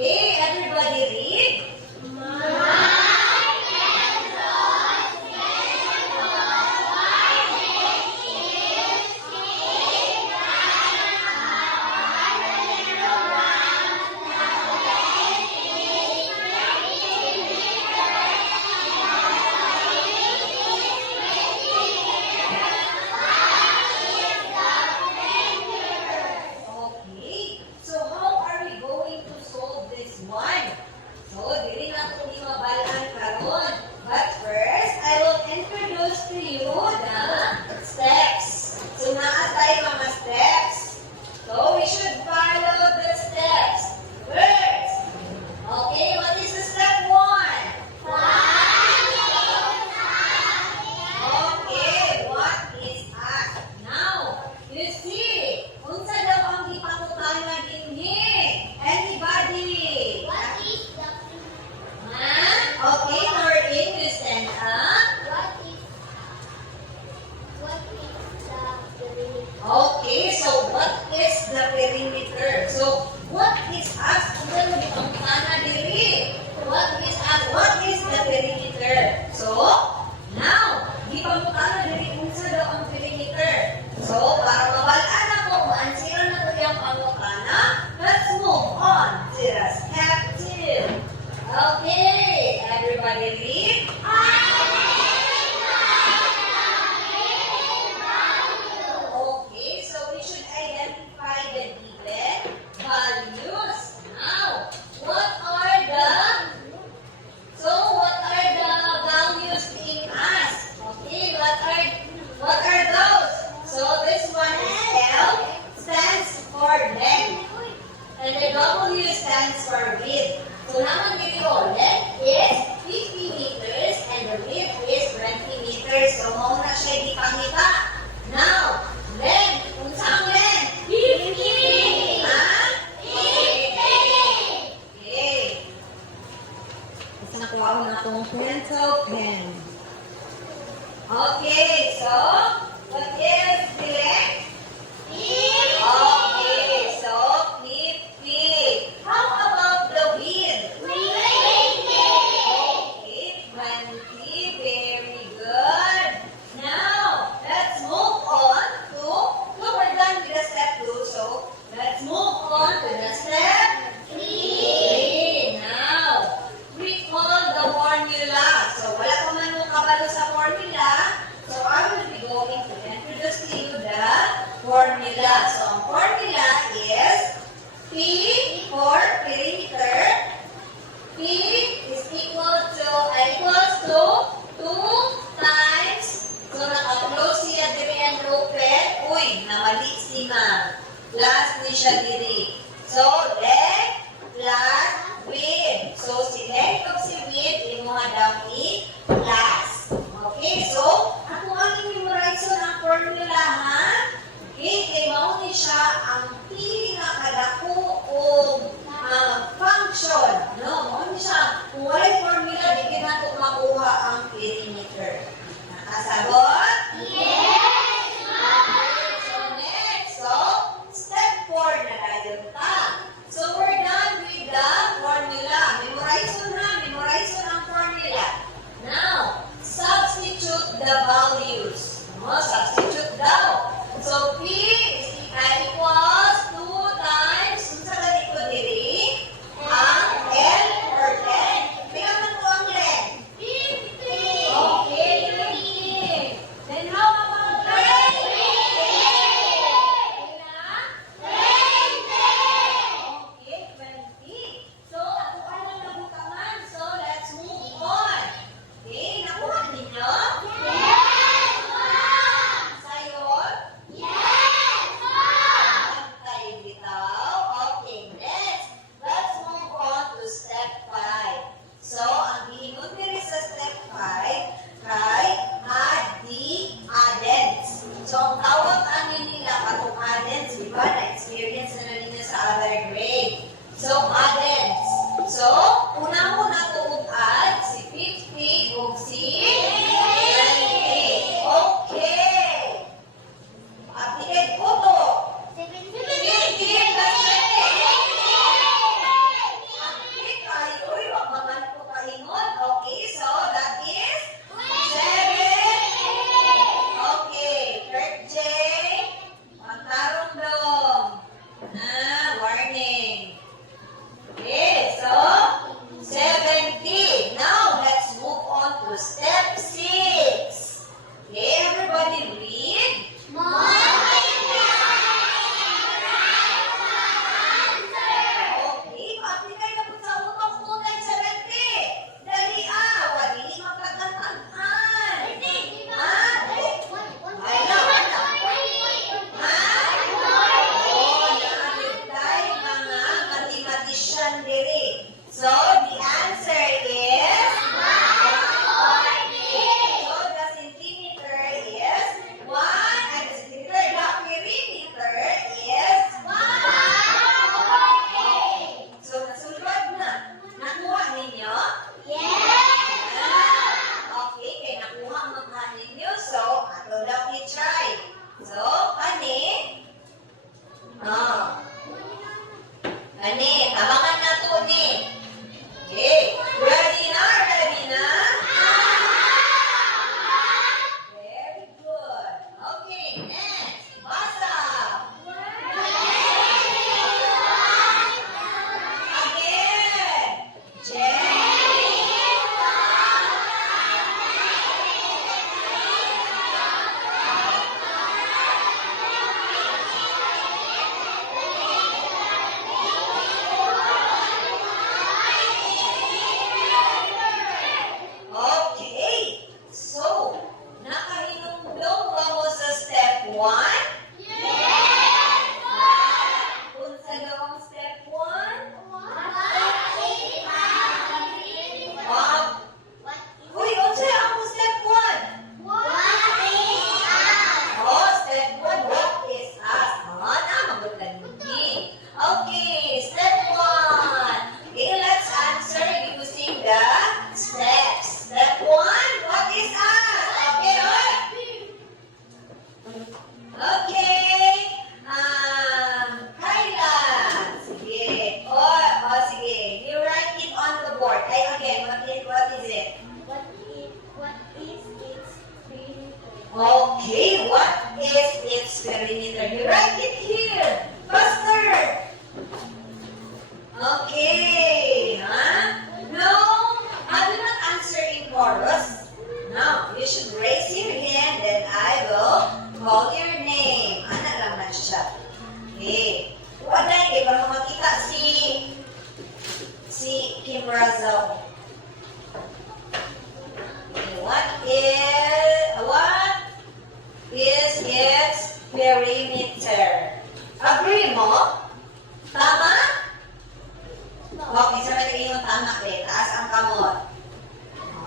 Okay, everybody read. Okay, so how are we going to solve this one? So, dili na ito ni mabalaan karon. But first, I will introduce to you the steps. So, naa tayo mga steps. So, we should follow the steps. First, okay, what is the step one? Okay, what is act? Now, you see, unsa daw ang ipangutana dinhi? Anybody? Okay, Noreen, you stand up. Okay, so what is the perimeter? So, what is us? Ano di pangutana diri? What is us? What is the perimeter? So, now, di pangutana diri unsa daw ang perimeter. So, para mabalaan ako, maansira na to yung pangutana, let's move on to the step 2. Okay, everybody read. Okay, so we should identify the given values. Now, what are the values in us? Okay, what are those? So this one is L stands for length, and the W stands for width. So naman dito, length is 50 meters and the width is 20 meters. So mauna siya ipangita. Now, length. Unsa ang length? 50. Ha? 50. Okay. Isa na kuha ko na itong pencil pen. Okay, so, what is the length? 50. Okay, so 50. How about the width? 20. Okay, 20. Very good. Now, let's move on to, we're done with the step 2, so let's move on to the step 3. Now, recall the formula. So, wala pa man mo kabalo sa formula. So, I will be going to introduce to you the formula. So, again. What is it? What is its perimeter? Okay, what is its perimeter? You write it here. Faster. Okay. Huh? No, I will not answer in chorus. No, you should raise your hand and I will call your name. Ana lang na siya. Okay. Wala, di ba makita si Kim Razal? What is its perimeter? Agree mo? Tama? Okay, sa may nag-ingon tama, taas ang kamot.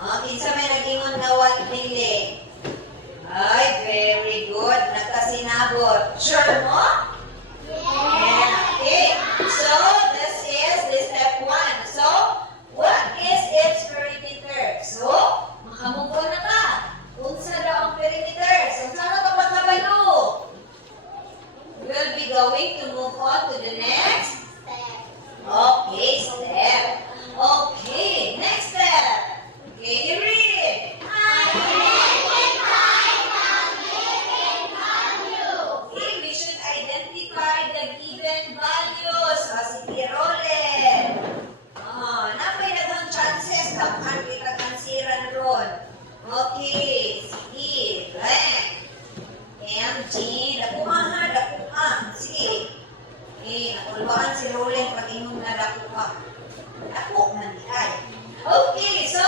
Okay, sa may nag-ingon na dili. Ay, very good. Nagkasinabot. Sure mo? Yeah. Okay, so this is the step 1. So, what is its perimeter? So, makamugo na ka. Unsa daw ang perimeter? So, saan ka pagkabalo? We'll be going to move on to the next. Okay, step. Okay, next step. Okay, you read. Okay, we should identify the given values. Si Tirolen. Napay naghang chances. Dapat kita kansiran ron. Okay, sige. Blank. MG. Dakuha. Sige. Nakulbaan si Roland pag inyong nadakuha. Dako man di ay. Okay, so,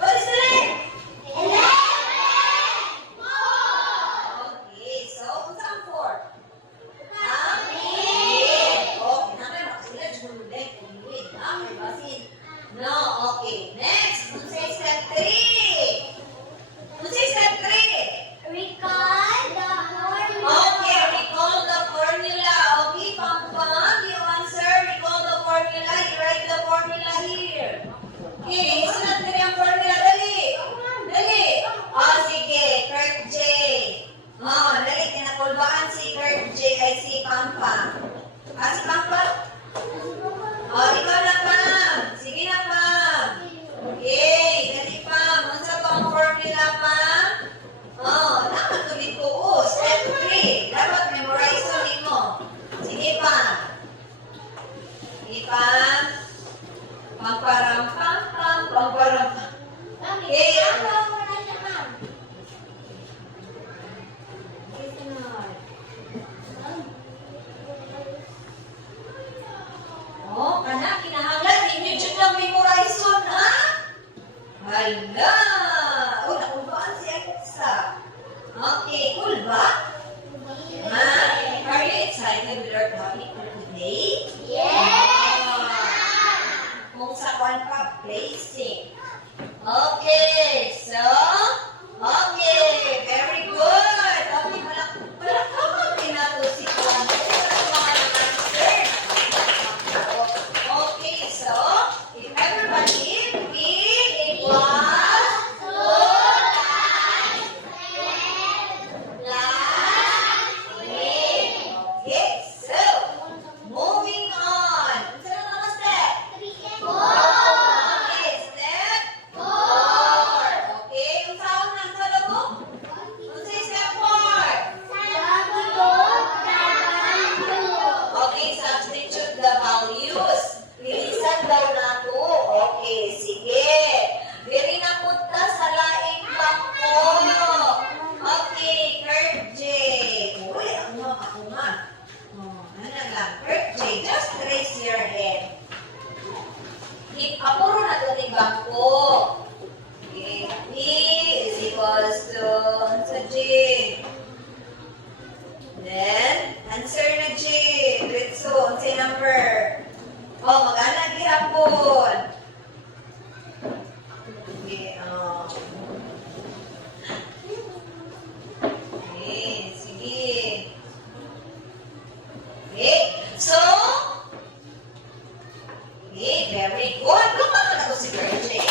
what is the name? 11. Okay, so, unsa ang 4? Okay, naman makasila jumulay kung hindi. Okay, basin. No, okay. Next, unsay step 3? Unsay step 3? Recall the formula. Okay, recall the formula. Okay, Pampang, you answer. Recall the formula. You write the formula here. Okay, sunod na yung formula. Dali. Dali. Sige. Kurt J. Dali. Kinakulbaan si Kurt J ay si Pampang. Si Pampang? Ikaw na, Pam. Sige na, Pam. Okay, dali, Pam. Unsa pa ang formula, Pam? Dapat tuloy ko. Step 3. Dapat memorize ulit mo. Sige, Pam. Sige, Pam. Pamparam. Okay. Kinahanglan. Hindi dyan lang memorize on, ha? Hala. Nakulbaan si Alexa. Okay, cool ba? Are you excited with our topic for today? Kung sa one pa, placing. Okay, so, okay, very good. Okay, malakaman din nato si Juan. Okay, so, if everybody read in class, okay, so, moving on. Unsa na mga step? Okay, step 4. Okay, unsaon nang sa labo? Unsay step 4? Okay, substitute the values. Bilisan daw nato. Okay, sige. Diri na punta sa laing bangko. Okay, Kurt J. Uy, ako nga. Ano lang, Kurt J, just raise your hand. Apuro na ito ng bangko. Okay, P is equals to sa J. Then, answer na J. Ritso, say number. Mag-anak gihapon. Okay, okay, sige. Okay, so, okay, very good. Look at ako si Kurt J.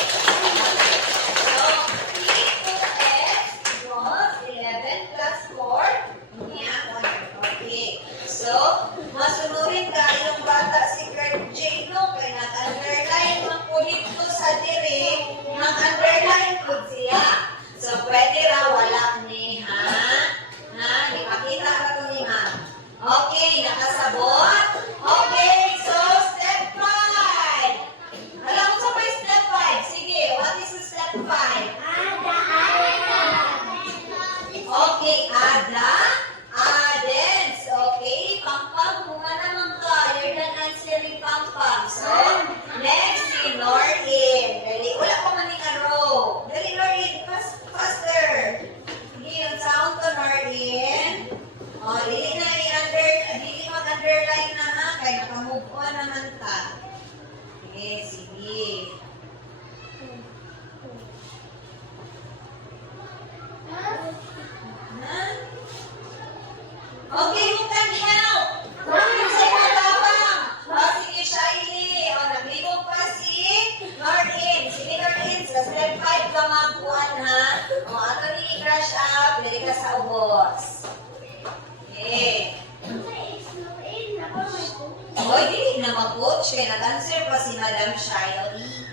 nag-answer pa si Madam Shiley.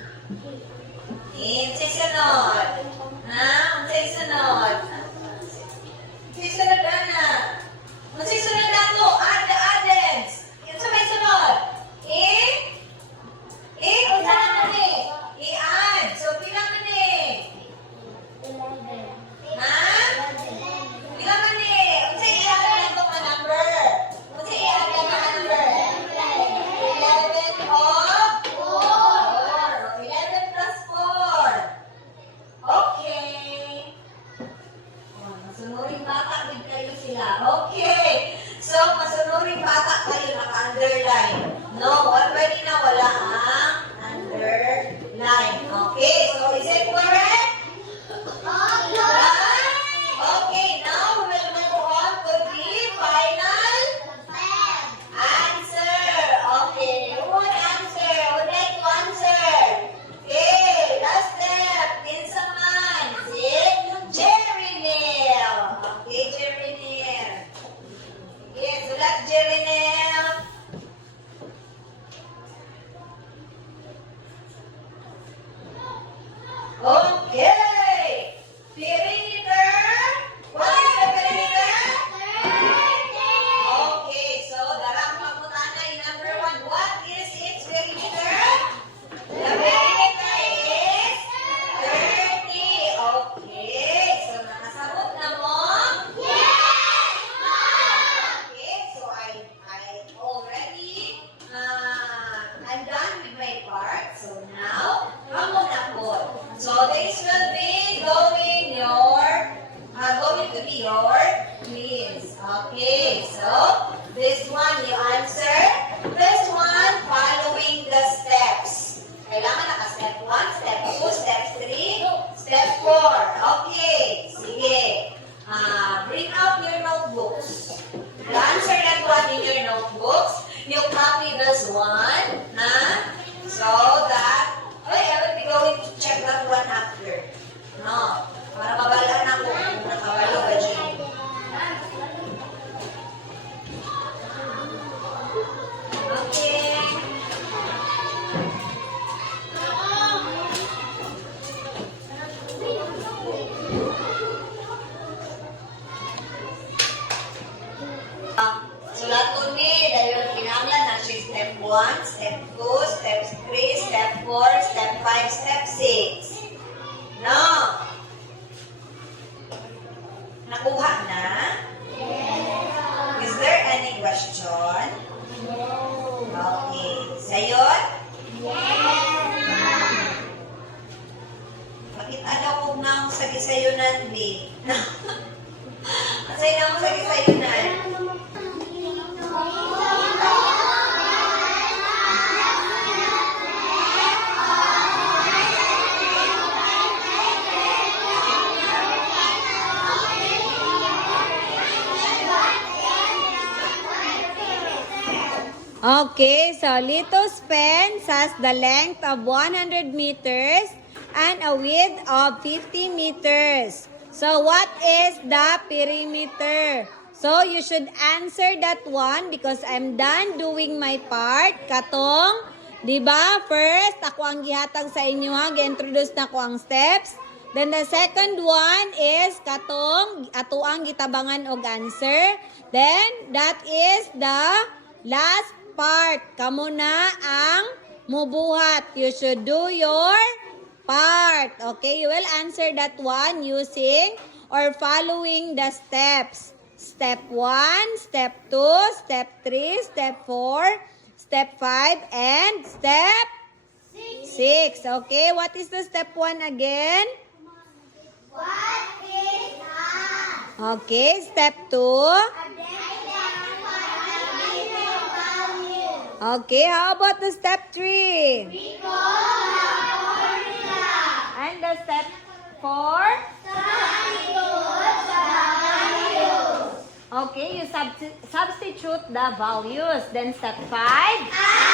Unsay sunod? Ha? Unsay sunod? Unsay sunod, Ana? Unsay sunod nato? Adens. Unsa may sunod? Unsa na ni? I-add. So, pila man ni? Ha? Pila man ni? Unsay i-add na ito ka number? Unsay i-add na ka number? 11 of 4. 11 plus 4. Okay. Oh, masunuring bata din kayo sila. Okay. So, masunuring bata kayo naka-underline. No, already na wala ang underline. Okay, so is it correct? Okay, now we will move on to the final answer. Okay, who would answer? Who would like to answer? Okay, last step. Pinsa man. Si Jerry Neal. Okay, Jerry Neal. Yes, sulat Jerry Neal. Okay. Perimeter. What is the perimeter? Okay, so darang mabutanay number 1. What is its perimeter? The perimeter is 30. Okay, so nakasabot na mo? Okay, so I already I'm done with my part. So now, come on na po. So this will be going to be your quiz. Okay, so this one you answer. This one following the steps. Kailangan naka-step 1, step 2, step 3, step 4. Okay, sige. Bring out your notebooks. You answer that one in your notebooks. You copy this one, so that I will be going to check that one after. No, para mabalaan ako kung nakabalo ba dyan. Okay. Sulaton ni, dahil kinanglan na siya step 1, step 2, step 3, step 4, step 5, step 6. No? Nakuha na? Is there any question? Okay. Sayon? Bakit ano kung nang sagisayunan, B? Masay na mo sagisayunan. Okay, so Lito's fence has the length of 100 meters and a width of 50 meters. So what is the perimeter? So you should answer that one because I'm done doing my part. Katong, di ba? First, ako ang gihatag sa inyo ha. Gi-introduce na ko ang steps. Then the second one is katong, ato ang gitabangan og answer. Then that is the last part. Kamo na ang mubuhat. You should do your part. Okay, you will answer that one using or following the steps. Step 1, step 2, step 3, step 4, step 5, and step 6. Okay, what is the step 1 again? What is a Okay, step 2. Okay, how about the step 3? And the step 4? Okay, you substitute the values. Then step 5?